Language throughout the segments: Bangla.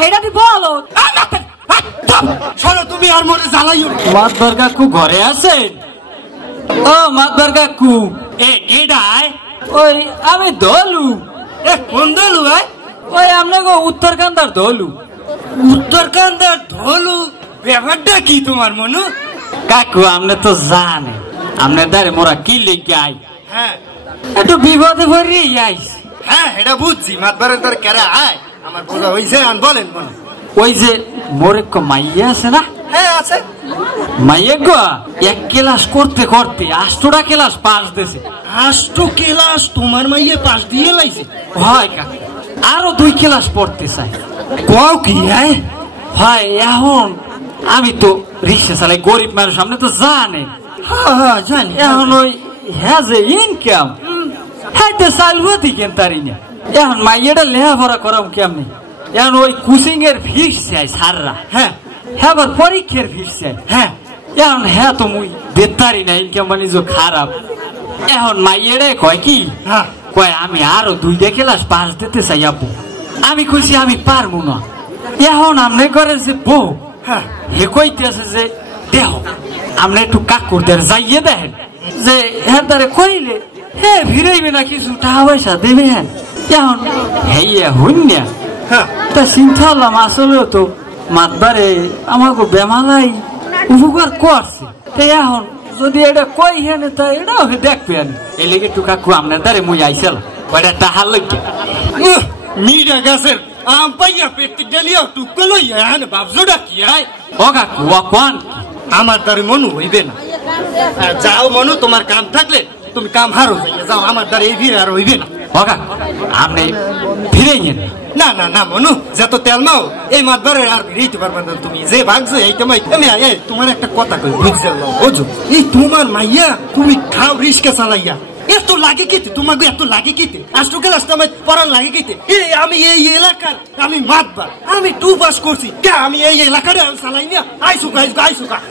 হেডা দি বলো সরো তুমি আর মনে জ্বালাইও মাতবার কাকু ঘরে আছেন ও মাতবার কাকু এ এডায় ওই আমি দলু এ কোন দলু ভাই ওই আপনাকে উত্তরকান্দার দলু উত্তরকান্দার ধলু ব্যাপারটা কি তোমার মনু কাকু আপনি তো জানেন আপনার দ্বারে মোরা কি লেগে আই হ্যাঁ একটু বিপদে পড়ে আইস হ্যাঁ এটা বুঝছি মাতবারের তোর কেরা আয় আমার বোঝা হয়েছে আন বলেন মনু ওই যে মোর এক মাইয়া আছে না হ্যাঁ আছে মাইয়া গো এক ক্লাস করতে করতে 8টা ক্লাস পাস দিয়েছে 8টো ক্লাস তোমার মাইয়ে পাস দিয়ে লাইছে হয় কাকু আরো 2 ক্লাস পড়তে চাই কও কি হ্যাঁ হয় এখন আমি তো রিক্সা চালাই গরিব মানুষ আপনি তো জানেন হ্যাঁ জানি এখন ওই হ্যাঁ যে ইনকাম হ্যাঁ তো চালবো দিকেন তারি না এখন মাইয়াটা লেখাপড়া করাম কেমনি এখন ওই কোচিং এর ফিস চাই সাররা হ্যাঁ হ্যাঁ আবার পরীক্ষার ফিস চাই হ্যাঁ এখন হ্যাঁ তো মুই দেতারি না ইনকাম মানে যে খারাপ এখন মাইয়াটাই কয় কি হ্যাঁ কয় আমি আরো 2টা ক্লাস পাস দিতে চাই আপু আমি কইছি আমি পারবো না এখন আপনি করে যে বউ হ্যাঁ হে কইতেছে যে দেহ আপনি একটু কাকুরদের যাইয়ে দেখেন যে হ্যাঁ তারে কইলে হ্যাঁ ফিরাইবে না কিছু টাকা পয়সা দেবে হ্যাঁ এখন হেইয়া হইনা হ্যাঁ তা চিন্তা হলাম আসলেও তো মাতবারে আমাকে বেমালাই উপকার করছে তাই এখন যদি এটা কই হ্যাঁ তা এটাও দেখবেন এই লেগে একটু কাকু আপনার দ্বারে মুই আইসাল ওইটা টাহার লইয়া মিরা গাছের আম পাইয়া পেতে গেলিও টুকলো লইয়া হ্যাঁ বাবজোটা কি আয় ও কাকু ও কোন আমার দ্বারে মনু হইবে না যাও মনু তোমার কাম থাকলে তুমি কাম হারো যাইয়া যাও আমার দ্বারে এই ভিড় আর হইবে না ও কাকু আপনি ফিরে নিন না না না মনু যত তেল মাও এই মাতবারে আর ভিড়াইতে পারবে না তুমি যে ভাগছো এই তোমায় আমি তোমার একটা কথা কই বুঝছো বুঝো এই তোমার মাইয়া তুমি খাও রিস্কা চালাইয়া এত লাগে কিতে তোমাকে এত লাগে কিতে আজকে ক্লাস আমার পড়ার লাগে কিতে আমি এই এলাকার আমি মাতবার আমি 2 পাস করছি কে আমি এই এলাকার চালাই না আইসু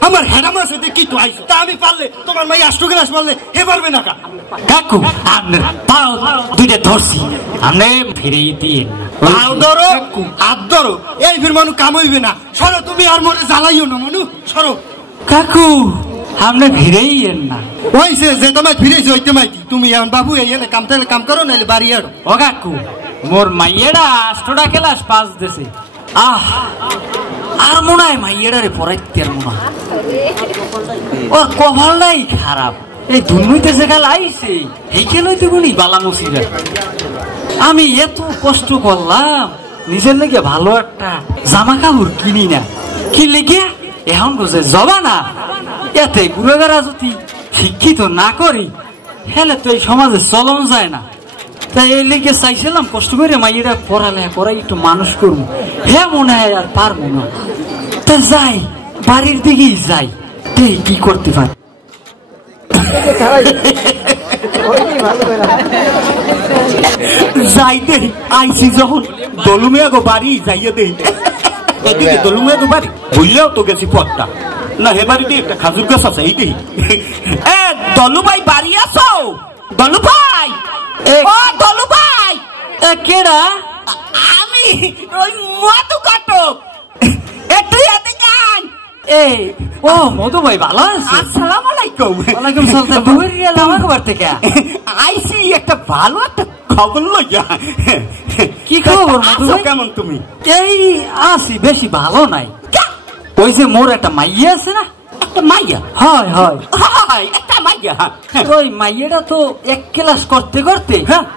আমার হেডাম আছে দেখি তো আইসু তা আমি পারলে তোমার মাই আজকে ক্লাস পারলে হে পারবে না কাকু আপনার পাও 2টা ধরছি আপনি ফিরে দিন পাও ধরো হাত ধরো এই ফির মানু কাম হইবে না সরো তুমি আর মনে জ্বালাইও না মনু সরো কাকু আপনি ফিরেই না ওইসে যে তোমার ফিরেছে ওই তোমায় তুমি এখন বাবু এই কাম তাহলে কাম করো নাহলে বাড়ি আড়ো ও কাকু মোর মাইয়েরা 8টা ক্লাস পাস দিছে আর মনে হয় মাইয়েরারে পড়াইতে আর মনে হয় ওর কপালটাই খারাপ এই দুর্নীতি যে কাল আইছে এই খেলই তো গুনি বালা মুসিরা আমি এত কষ্ট করলাম নিজের লেগে ভালো একটা জামা কাপড় কিনি না কি লেগে এখন বুঝে জবা না এতে গুরুগারা যদি শিক্ষিত না করি হেলে তো এই সমাজে চলন যায় না তাই এই লেগে চাইছিলাম কষ্ট করে মাইয়েরা পড়ালেখা করাই একটু মানুষ করবো হ্যাঁ মনে হয় আর পারবো না তা যাই বাড়ির দিকেই যাই তুই কি করতে পারি যাই দে আইসি যখন দলুমিয়া গো বাড়ি যাইয়া দে এদিকে দলুমিয়া গো বাড়ি বুঝলেও তো গেছি পথটা না হে বাড়িতে একটা খাজুর গাছ আছে এইটাই এ দলু ভাই বাড়ি আসো দলু ভাই ও দলু ভাই কেডা আমি ওই মধু কাটক একটু এতে গান এই ও মধু ভাই ভালো আছে আসসালামু আলাইকুম ওয়ালাইকুম সালাম বুড়িয়া আমার খবর থেকে আইসি একটা ভালো একটা খবর লইয়া কি খবর মধু ভাই কেমন তুমি এই আসি বেশি ভালো নাই ওই যে মোর একটা মাইয়া আছে না একটা মাইয়া হয় হয় হয় একটা মাইয়া ওই মাইয়াটা তো 1 ক্লাস করতে করতে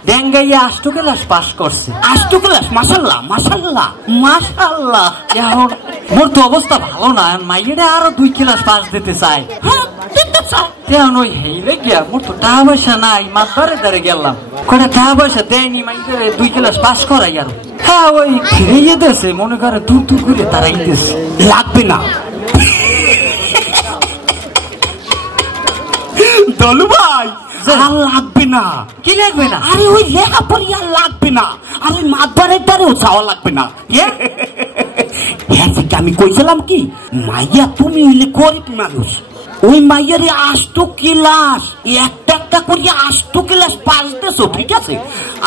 ডেঙ্গাইয়া 8 ক্লাস পাস করছে 8 ক্লাস মাশাআল্লাহ মাশাআল্লাহ মাশাআল্লাহ এখন মোর তো অবস্থা ভালো না মাইয়াটা আরো 2 ক্লাস পাস দিতে চাই দিতে চাই তেমন ওই হেইলে গিয়া মোর তো টাকা পয়সা নাই মাতবারে দাঁড়ে গেলাম কটা টাকা পয়সা দেয়নি মাইয়ারে 2 ক্লাস পাস করাই আর হ্যাঁ ওই ফিরিয়ে দিয়েছে মনে করে দূর দূর করে তারাই দিয়েছে লাগবে না দলু ভাই আর লাগবে না কি লাগবে না আরে ওই লেখা পড়িয়া লাগবে না আরে মাতবারের দ্বারেও যাওয়া লাগবে না হ্যাঁ আমি কইছিলাম কি মাইয়া তুমি হইলে গরিব মানুষ ওই মাইয়ারে 8 ক্লাস একটা করিয়া 8 ক্লাস পাস দিছো ঠিক আছে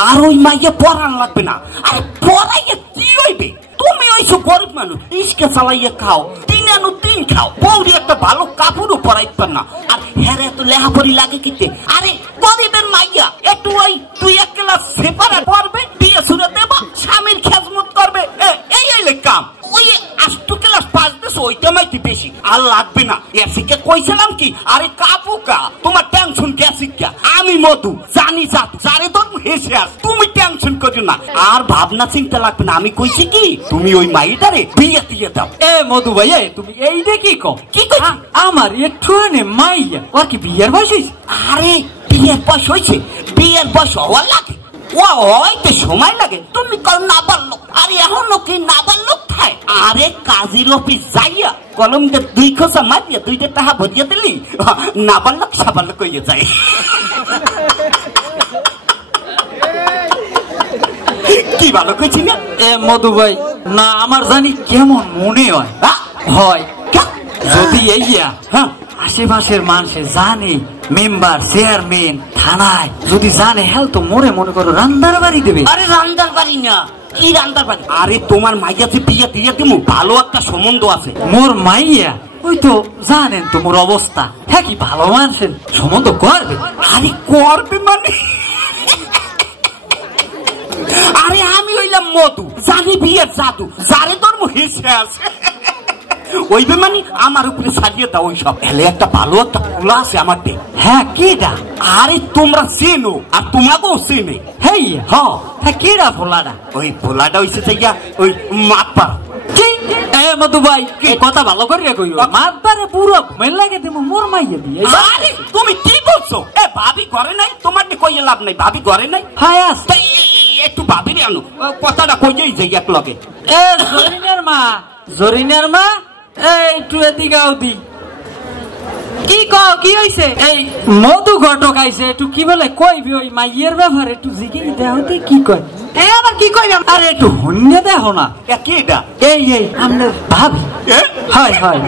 আর ওই মাইয়া পড়ান লাগবে না আরে পড়াইয়া কি হইবে তুমি ওই সব গরিব মানুষ রিস্কা চালাইয়া খাও, তিন আনো তিন খাও, বৌরি একটা ভালো কাপড়ও পরাইতে পার না, আর হ্যাঁ এত লেহাপড়ি লাগে কিতে? আরে গরিবের মাইয়া একটু ওই 2-1 ক্লাস সেপারেট পড়বে, বিয়ে শুরু দেবা, স্বামীর খেজমত করবে, এই কাম। ওই 8 ক্লাস পাস দিস ওইটা মাইতে বেশি আর লাগবে না। এসিকে কইছিলাম কি, আরে কাপুকা তোমার টেনশন গেছিকা, আমি মধু জানি যা যারে তোর হেসে আস, তুমি টেনশন করো না, আর ভাবনা চিন্তা লাগবে না। আমি কইছি কি তুমি ওই মাইটারে বিয়ে দিয়ে দাও। এ মধু ভাই তুমি এইটা কি কও? কি কই? আমার একটু মাইয়া ওর কি বিয়ের বয়স হয়েছে? আরে বিয়ের বয়স হয়েছে, বিয়ের বয়স হওয়ার লাগে, ও হইতে সময় লাগে। তুমি কল না পারলো, আরে এখনো কি না পারলো খায়? আরে কাজীর অফিস যাইয়া কলম দিয়ে 2 খোঁচা মারিয়া 2টা টাকা ভরিয়ে দিলি না পারলো সাবালো কইয়ে যায়। কি ভালো কইছি না? এ মধু ভাই না আমার জানি কেমন মনে হয় হয় যদি এইয়া হ্যাঁ আশেপাশের মানুষে জানে, মেম্বার চেয়ারম্যান থানায় যদি জানে, হ্যাঁ তো মোরে মনে করো রান্দার বাড়ি দেবে। আরে রান্দার বাড়ি না, কি রান্দার বাড়ি? আরে তোমার মাইয়াতে বিয়ে দিয়ে দিমু, ভালো একটা সম্বন্ধ আছে। মোর মাইয়া ওই তো জানেন তো মোর অবস্থা, হ্যাঁ কি ভালো মানুষের সম্বন্ধ করবে? আরে করবে মানে? আরে আমি হইলাম মধু, জানি বিয়ের জাদু, যারে তোর হেসে আছে ওইবে মানে আমার উপরে সাজিয়ে দাও ওই সব। এলে একটা ভালো একটা পোলা আছে আমার দেখ। হ্যাঁ কেডা? আরে তোমরা চেনো আর তোমাকেও চেনে। হেই হ্যাঁ কেডা পোলাটা? ওই পোলাটা হইছে যাইয়া ওই মাতপার। এ মধু ভাই কি কথা ভালো করিয়া কইও, মাতবারে পুরো ঘুমের লাগে দেবো মোর মাইয়া দিয়ে। আরে তুমি কি বলছো? এ ভাবি ঘরে নাই, তোমার কইয়ে লাভ নাই, ভাবি ঘরে নাই। হ্যাঁ একটু ভাবি আনো, কথাটা কইয়েই যাই এক লগে। এ জরিনার মা একটু এদিকে আউদি। কি কও, কি হইছে? এই মধু ঘটক আইছে, একটু কি বলে কইবি ওই মাইয়ের ব্যাপারে একটু জিজ্ঞেস দেহতে কি কয়। এ আবার কি কইলাম? আরে একটু হন্যে দেখো না। কি এটা? এই আমরা ভাবি। হয় হয়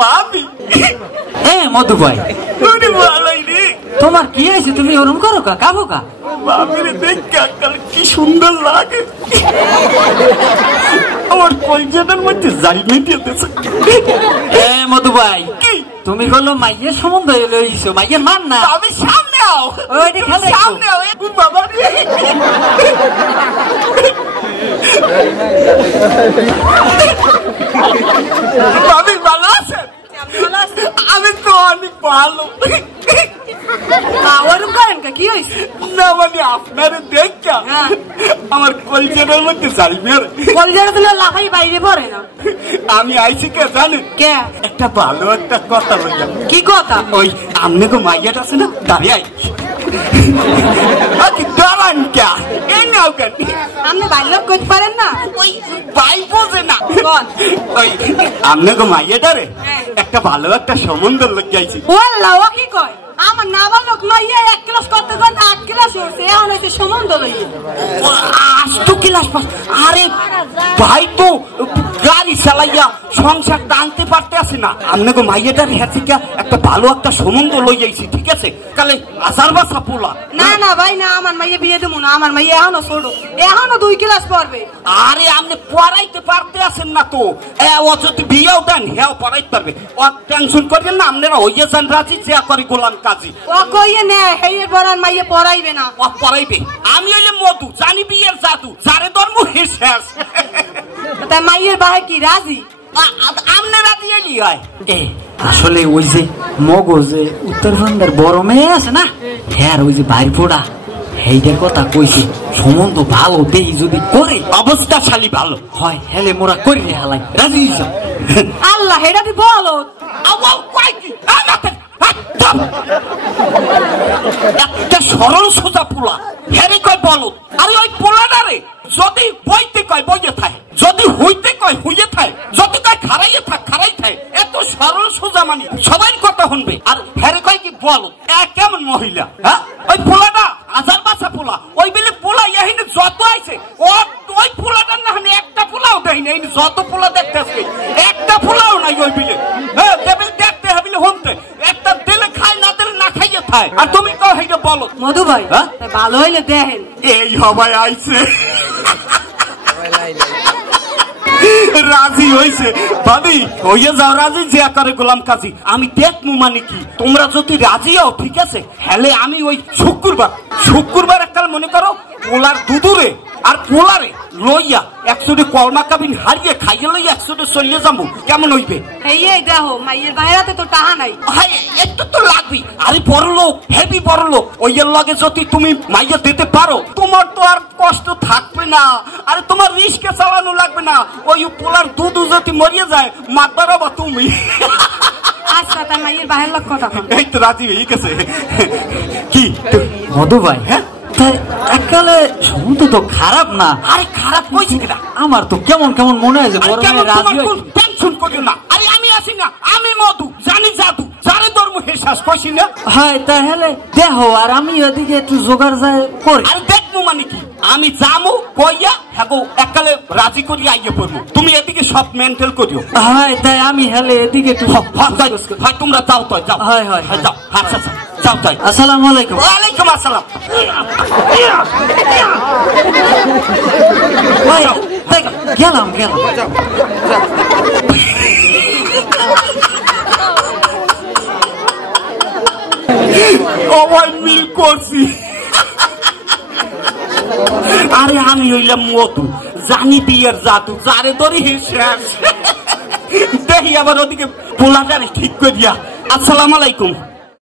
ভাবি। এ মধু ভাই ভালোই রে, তোমার কি হয়েছে? তুমি ওরম করো কা কাবো কা? ভাবিরে দেখ কি সুন্দর লাগে, আমার কলজাটার মধ্যে জাল মেটিয়ে দিয়েছে। এ মধু ভাই কি তুমি বললো মাইয়ের সম্বন্ধ লইছো, মাইয়ের মান না? আমি সামনে আও, ওইটা খেলে সামনে আও বাবা রে। ভাবি ভালো আছে? আমি তো অনেক ভালো। ওরম করেন কি হইছে? না মানে আপনারে দেখা আমার কলজাটার মধ্যে জাল মেরে, কলজাটা তুলে লাফাই বাইরে পড়ে না। আমি আইছি কে জানেন? কে? একটা ভালো একটা কথা বললাম। কি কথা? ওই আমনে গো মাইয়াটা আছে না, দাঁড়িয়ে আই দাঁড়ান কে এই নাও কেন? আপনি বাইরে করতে পারেন না? ওই বাই বোঝে না। ওই আমনে গো মাইয়াটা রে একটা ভালো একটা সম্বন্ধ লোক যাইছি। ওয়াল্লাহ ও কি কয়? আমার নাবালক লইয়া 1 ক্লাস করতে করতে 8 ক্লাস হইছে, এখন হইছে সম্বন্ধ লইয়া 8 ক্লাস পাস। আরে ভাই তো গাড়ি চালাইয়া সংসার টানতে পারতে আসে না, আমনে গো মাইয়াটার হেঁচিকা একটা ভালো একটা সম্বন্ধ লই যাইছি, ঠিক আছে? কালে আসার বাসা পোলা। না না ভাই না, আমার মাইয়া বিয়ে দেবো না, আমার মাইয়া এখনো ছোট, এখনো 2 ক্লাস পড়বে। আরে আপনি পড়াইতে পারতে আসেন না তো, ও যদি বিয়েও দেন হ্যাঁ পড়াইতে পারবে, ও টেনশন করবেন না। আপনারা হইয়ে যান রাজি, যে করে গোলাম কাজী। ও কইয়ে নে হেয়ে পড়ান মাইয়া পড়াইবে না। ও পড়াইবে। আমি হইলে মধু, জানি বিয়ের জাদু, যারে ধর্ম শেষ। তাই মাইয়ের বাহে কি রাজি? আমনে রাজি এলি হয়। এ আসলে ওই যে মগজে উত্তরবঙ্গের বড় মেয়ে আছে না, হ্যাঁ ওই যে বাইর পোড়া, সেইটার কথা কইছে। সম্বন্ধ ভালো দেই যদি করে, অবস্থা শালী ভালো হয় হেলে মোরা করি হালাই রাজি হইছ। আল্লাহ হেডা দি বলো একটা সরল সোজা পোলা, হেরে কয় বলো। আরে ওই পোলাটা রে যদি বইতে কয় বইয়ে থাকে, যদি হইতে কয় হইয়ে থাকে, যদি কয় খারাইয়ে থাক খারাই থাকে, এত সরল সোজা মানি সবাই কথা শুনবে। আর হেরে কয় কি বলো, কেমন মহিলা? হ্যাঁ ওই পোলাটা আজার বাসা পোলা, ওই বেলে পোলা ইয়াহিনে যত আইছে ওই পোলাটার না একটা পোলাও দেয় না, যত পোলা দেখতে আসবে একটা পোলাও নাই ওই বিলে। হ্যাঁ টেবিল দেখতে হাবিলে হমতে একটা দিলে খায়, না দিলে না খাইয়ে খায়। আর তুমি কও হেইটা বলো। মধু ভাই হ্যাঁ? ভালো হইলে দেখেন। এই হবাই আইছে, রাজি হইছে। ভাবি হইয়া যাও রাজি, যে আকারে গোলাম কাজী আমি দেখবো। মানে কি তোমরা যদি রাজি হও ঠিক আছে, হেলে আমি ওই শুক্রবার এককাল মনে করো পোলার দুধুরে আর পোলারে লইয়া একশোটে কলমা কাবিন হারিয়ে খাইয়ে লইয়া একশোটে চলিয়ে যাবো, কেমন হইবে? এই দেখো মাইয়ের বাইরাতে তো টাকা নাই। হ্যাঁ একটু তো লাগবি। আরে বড় লোক, হেভি বড় লোক, ওইয়ের লগে যদি তুমি মাইয়া দিতে পারো তোমার তো আর কষ্ট থাকবে না। আরে তোমার রিস্কে চালানো লাগবে না। ওই পোলার দুধ যদি মরিয়ে যায় মাতবার হবা তুমি। আচ্ছা তার মাইয়ের বাইরের লোক কথা। এই তো রাজি হয়ে গেছে। কি মধু ভাই? হ্যাঁ এককালে সমুদ্র তো খারাপ না। আরে খারাপ কইছি কিনা, আমার তো কেমন কেমন মনে হয় যে বড় মেয়ে রাজি হয়। টেনশন করিও না। আরে আমি আছি না, আমি মধু জানি জাদু, যারে ধর্ম হে শ্বাস কইছি না। হয় তাহলে দেখো, আর আমি ওদিকে একটু জোগাড় যায় করি। আরে দেখবো মানে কি, আমি যামু কইয়া হ্যাগো এককালে রাজি করি আইয়া পড়বো, তুমি এদিকে সব মেন্টাল করিও। হয় তাই আমি হেলে এদিকে একটু হয় তোমরা যাও তো, যাও। হয় হয় যাও। আচ্ছা আচ্ছা যাও তাই। আসসালামু আলাইকুম। ওয়ালাইকুম আসসালাম। গেলাম। ওই মিল করছি। আরে আমি হইলাম মধু, জানি বিয়ের জাদু, যারে ধরি শেষ। দেখি আবার ওদিকে পোলাটারে ঠিক করিয়া। আসসালামু আলাইকুম।